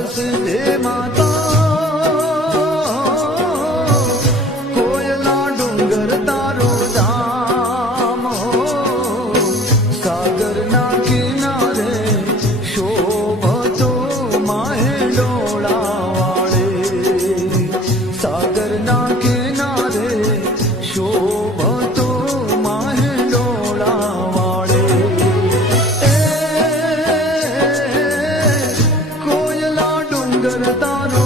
હરસ દે માતા કોયલા ડુંગર તારો ધામ સાગરના કિનારે શોભતો માહે ડોળા વાળે સાગરના કિનારે શોભતો માહે ડોળા વાળે કોયલા ડુંગર તારો